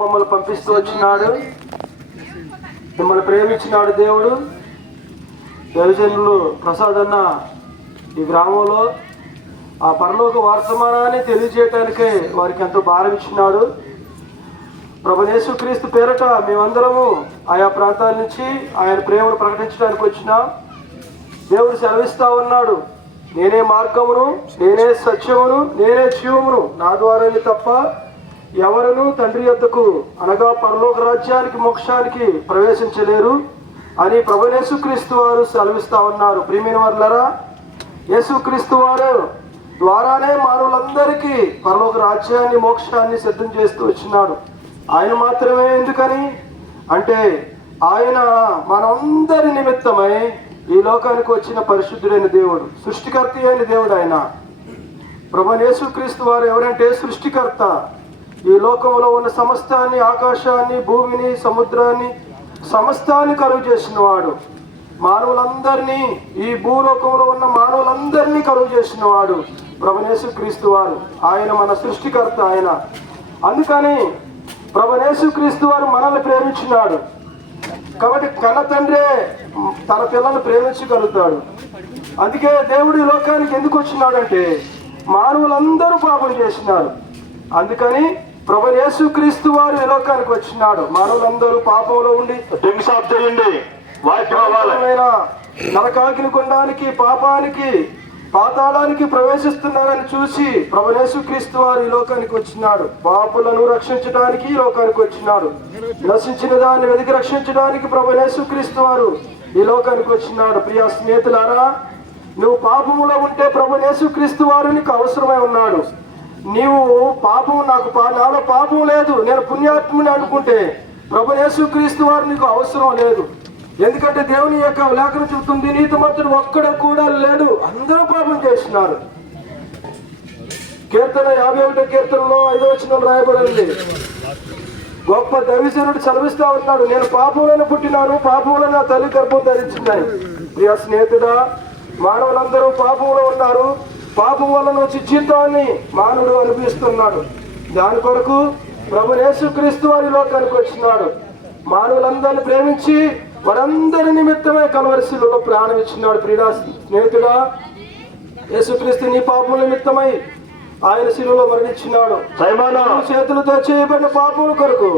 మమ్మల్ని పంపిస్తూ వచ్చినాడు. మిమ్మల్ని ప్రేమించినాడు దేవుడు. దైవజనులు ప్రసాద్ అన్న ఈ గ్రామంలో ఆ పరలోక వర్తమానాన్ని తెలియజేయటానికే వారికి ఎంతో భారం ఇచ్చినాడు. ప్రభువైన యేసుక్రీస్తు పేరట మేమందరము ఆయా ప్రాంతాల నుంచి ఆయన ప్రేమను ప్రకటించడానికి వచ్చినాం. దేవుడు సెలవిస్తా ఉన్నాడు, నేనే మార్గమును, నేనే సత్యమును, నేనే జీవమును, నా ద్వారానే తప్ప ఎవరును తండ్రి యొద్దకు అనగా పరలోక రాజ్యానికి మోక్షానికి ప్రవేశించలేరు అని ప్రభువైన యేసుక్రీస్తు వారు సెలవిస్తా ఉన్నారు. ప్రియమైన వారులారా, యేసుక్రీస్తు వారు ద్వారానే మానవులందరికీ పరలోక రాజ్యాన్ని మోక్షాన్ని సిద్ధం చేస్తూ వచ్చినాడు. ఆయన మాత్రమే ఎందుకని అంటే ఆయన మనందరి నిమిత్తమై ఈ లోకానికి వచ్చిన పరిశుద్ధుడైన దేవుడు, సృష్టికర్త అయిన దేవుడు. ఆయన ప్రభువైన యేసుక్రీస్తు వారు ఎవరంటే సృష్టికర్త. ఈ లోకంలో ఉన్న సమస్తాన్ని, ఆకాశాన్ని, భూమిని, సముద్రాన్ని, సమస్తాన్ని కలుగు చేసిన వాడు. మానవులందరినీ, ఈ భూలోకంలో ఉన్న మానవులందరినీ కలుగు చేసిన వాడు ప్రభువైన యేసుక్రీస్తు వారు. ఆయన మన సృష్టికర్త. ఆయన అందుకని ప్రభువైన యేసుక్రీస్తు వారు మనల్ని ప్రేమించినాడు. కాబట్టి కన్న తండ్రే తన పిల్లల్ని ప్రేమించగలుగుతాడు. అందుకే దేవుడు ఈ లోకానికి ఎందుకు వచ్చినాడంటే మానవులందరూ పాపం చేసినారు. అందుకని ప్రభువైన యేసుక్రీస్తు వారు ఈ లోకానికి వచ్చినాడు. మానవులందరూ పాపంలో ఉండి నరకాగ్ని గుండానికి, పాపానికి, పాతాళానికి ప్రవేశిస్తున్నారని చూసి ప్రభువైన యేసుక్రీస్తు వారు ఈ లోకానికి వచ్చినాడు. పాపులను రక్షించడానికి ఈ లోకానికి వచ్చినాడు. నశించిన దాన్ని వెతికి రక్షించడానికి ప్రభువైన యేసుక్రీస్తు వారు ఈ లోకానికి వచ్చినాడు. ప్రియ స్నేహితులారా, నువ్వు పాపములో ఉంటే ప్రభువైన యేసుక్రీస్తు వారు నీకు అవసరమై ఉన్నాడు. నీవు పాపం నాలో పాపం లేదు, నేను పుణ్యాత్ముని అనుకుంటే ప్రభువైన యేసుక్రీస్తు వారు నీకు అవసరం లేదు. ఎందుకంటే దేవుని యొక్క లేఖనం చెబుతుంది, నీతిమంతుడు ఒక్కడ కూడా లేడు, అందరూ పాపం చేస్తున్నారు. కీర్తన 51 కీర్తనలో 5వ వచనం రాయబడింది. గొప్ప దైవజనుడు చదివిస్తా ఉన్నాడు, నేను పాపంలోనే పుట్టినాను, పాపంలో నా తల్లి గర్భం ధరించిందని. ప్రియ స్నేహితుడా, మానవులందరూ పాపంలో ఉన్నారు. పాపం వల్ల వచ్చి జీవితాన్ని మానవుడు అనిపిస్తున్నాడు. దాని కొరకు ప్రభువైన యేసుక్రీస్తు వారి లోకానికి వచ్చినాడు. మానవులందరినీ ప్రేమించి వారందరి నిమిత్తమే కల్వరి శిలువలో ప్రాణం ఇచ్చినాడు. ప్రియ స్నేహితుడా, యేసుక్రీస్తు నీ పాపముల నిమిత్తమై ఆయన శిలువలో మరణించినాడు. చేతులతో చేయబడిన పాపముల కొరకు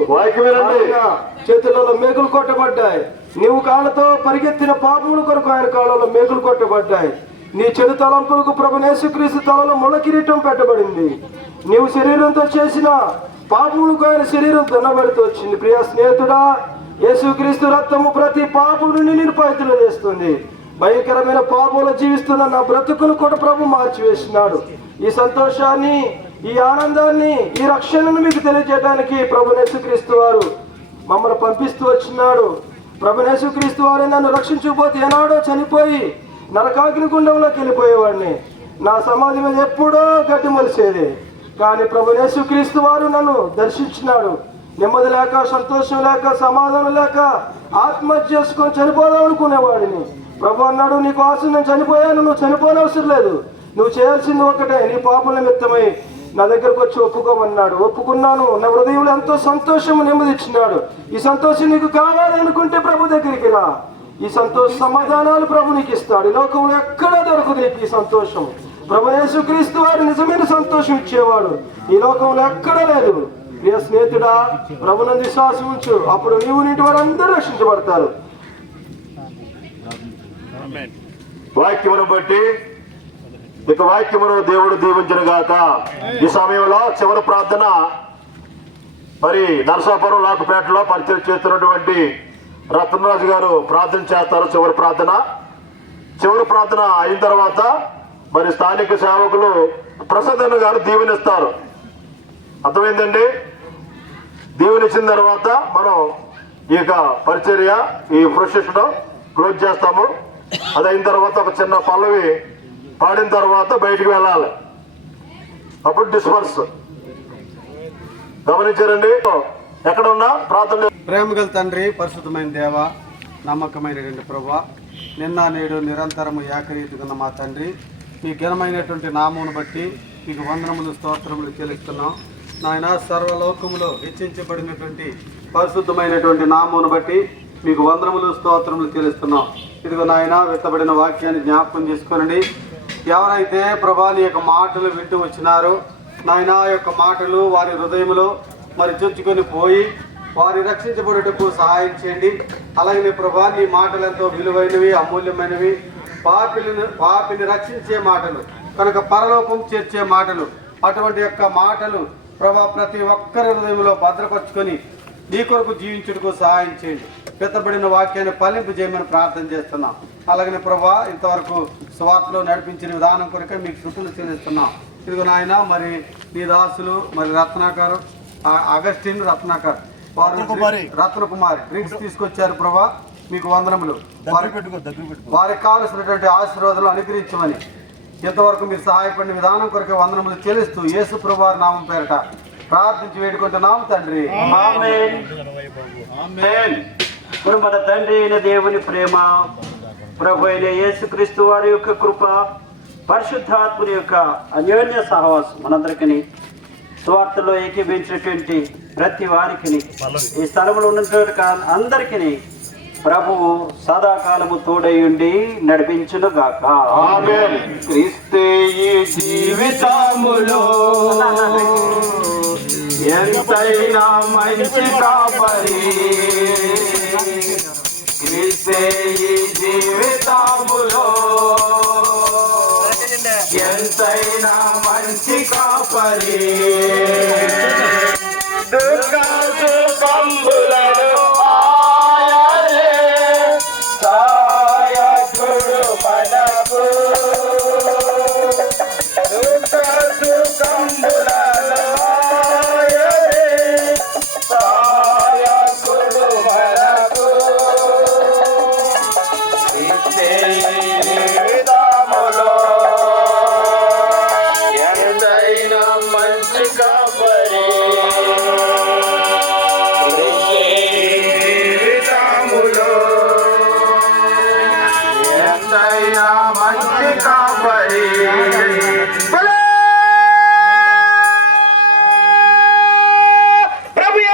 చేతులలో మేకులు కొట్టబడ్డాయి. నీవు కాళ్ళతో పరిగెత్తిన పాపముల కొరకు ఆయన కాళ్ళలో మేకులు కొట్టబడ్డాయి. నీ చెడు తలంపులకు ప్రభువైన యేసుక్రీస్తు తలలో ముళ్ళ కిరీటం పెట్టబడింది. నీవు శరీరంతో చేసిన పాపములకు ఆయన శరీరం దున్నబడుతూ వచ్చింది. ప్రియ స్నేహితుడా, యేసుక్రీస్తు రక్తము ప్రతి పాపమును నిర్పాయితులు చేస్తుంది. భయంకరమైన పాపంలో జీవిస్తున్న నా బ్రతుకును కూడా ప్రభు మార్చివేసినాడు. ఈ సంతోషాన్ని, ఈ ఆనందాన్ని, ఈ రక్షణను మీకు తెలియజేయడానికి ప్రభువైన యేసుక్రీస్తు వారు మమ్మల్ని పంపిస్తూ వచ్చినాడు. ప్రభువైన యేసుక్రీస్తు వారే నన్ను రక్షించకపోతే ఏనాడో చనిపోయి నరకాగ్ని గుండంలోకి వెళ్ళిపోయేవాడిని. నా సమాధి మీద ఎప్పుడో గడ్డి మొలిసేది. కానీ ప్రభువైన యేసుక్రీస్తు వారు నన్ను దర్శించినాడు. నెమ్మది లేక, సంతోషం లేక, సమాధానం లేక ఆత్మహత్య చేసుకొని చనిపోదాం అనుకునేవాడిని. ప్రభు అన్నాడు, నీకు ఆశ నేను చనిపోయాను, నువ్వు చనిపోనవసరం లేదు. నువ్వు చేయాల్సింది ఒకటే, నీ పాపల నిమిత్తమై నా దగ్గరకు వచ్చి ఒప్పుకోమన్నాడు. ఒప్పుకున్నాను. నా హృదయంలో ఎంతో సంతోషము నెమ్మది ఇచ్చినాడు. ఈ సంతోషం నీకు కావాలనుకుంటే ప్రభు దగ్గరికి రా. ఈ సంతోష సమాధానాలు ప్రభు నీకు ఇస్తాడు. ఈ లోకంలో ఎక్కడా దొరకదు నీకు ఈ సంతోషం. ప్రభువైన యేసుక్రీస్తు వారు నిజమైన సంతోషం ఇచ్చేవాడు. ఈ లోకంలో ఎక్కడా లేదు. ప్రియ స్నేహితుడా, ప్రభునందు విశ్వాసం ఉంచు, అప్పుడు నీవు నీటి వారందరూ రక్షించబడతారు. వాక్యమును బట్టి ఇక వాక్యమును దేవుడు దీవించిన గాక. ఈ సమయంలో చివరి ప్రార్థన మరి నరసాపురం లాకుపేటలో పరిచయం చేస్తున్నటువంటి రత్నరాజు గారు ప్రార్థన చేస్తారు. చివరి ప్రార్థన అయిన తర్వాత మరి స్థానిక సేవకులు ప్రసాద్ గారు దీవెనిస్తారు. అర్థమైందండి? దీవెనిచ్చిన తర్వాత మనం ఈ యొక్క పరిచర్య, ఈ ప్రొసెషన్ క్లోజ్ చేస్తాము. అది అయిన తర్వాత ఒక చిన్న పల్లవి పాడిన తర్వాత బయటికి వెళ్ళాలి. అప్పుడు డిస్పర్స్. గమనించారండి? ఎక్కడ ఉన్నా ప్రార్థన. ప్రేమగల తండ్రి, పరిశుద్ధమైన దేవ, నమ్మకమైన ప్రభువా, నిన్న నేడు నిరంతరము ఏకరీతిగా మా తండ్రి, మీ ఘనమైనటువంటి నామమును బట్టి మీకు వందనములు, స్తోత్రములు చెల్లిస్తున్నాం. నాయన సర్వలోకములో హెచ్చించబడినటువంటి పరిశుద్ధమైనటువంటి నామమును బట్టి మీకు వందనములు స్తోత్రములు చెల్లిస్తున్నాం. ఇదిగో నాయన విత్తబడిన వాక్యాన్ని జ్ఞాపకం చేసుకోనండి. ఎవరైతే ప్రభా నీ యొక్క మాటలు వింటూ వచ్చినారో నాయన యొక్క మాటలు వారి హృదయంలో మరి చొచ్చుకొని పోయి వారి రక్షించబడుటకు సహాయం చేయండి. అలాగే ప్రభా నీ మాటలు ఎంతో విలువైనవి, అమూల్యమైనవి, పాపిని రక్షించే మాటలు కనుక పరలోకం చేర్చే మాటలు. అటువంటి యొక్క మాటలు ప్రభా ప్రతి ఒక్కరి హృదయంలో భద్రపరుచుకొని నీ కొరకు జీవించుటకు సహాయం చేయండి. విత్తబడిన వాక్యాన్ని ఫలింపు చేయమని ప్రార్థన చేస్తున్నాం. అలాగనే ప్రభా ఇంతవరకు స్వార్థలో నడిపించిన విధానం కొరకే మీకు స్తుతులు చెల్లిస్తున్నాం. ఇదిగో నాయన మరి నీ దాసులు మరి రత్నాకర్ అగస్టిన్ రత్నాకర్ వారు రత్నకుమారి డ్రింక్స్ తీసుకొచ్చారు ప్రభా, మీకు వందనములు. వారికి కావలసినటువంటి ఆశీర్వాదాలు అనుగ్రహించమని ఇంతవరకు మీరు సహాయపడిన విధానం కొరకే వందనములు చెల్లిస్తూ యేసు ప్రభువారి నామం పేరట ప్రార్థించి వేడుకుంటున్నాం తండ్రి. ఆమేన్. ఇప్పుడు మన తండ్రి అయిన దేవుని ప్రేమ, ప్రభు అయిన యేసుక్రీస్తు వారి యొక్క కృప, పరిశుద్ధాత్ముని యొక్క అన్యోన్య సహవాసం మనందరికీ స్వార్థలో ఏకీభించినటువంటి ప్రతి వారికి ఈ స్థలంలో ఉన్నటువంటి అందరికీ ప్రభువు సదాకాలము తోడయుండి నడిపించును గాక. ఆమేన్. క్రీస్తే ఈ జీవితములో ఎంతైనా మంచి కాపరి, క్రీస్తే ఈ జీవితములో ఎంతైనా మంచి కాపరి, దుఃఖ సుఖంబులను ఆయనే సహాయకుడు మనకు, దుఃఖ సుఖంబులను ఆయనే సహాయకుడు మనకు, క్రీస్తే జీవితములో ఎంతైనా మంచి కాపరి, జీవితములో ఎంతైనా మంచి కాపరి.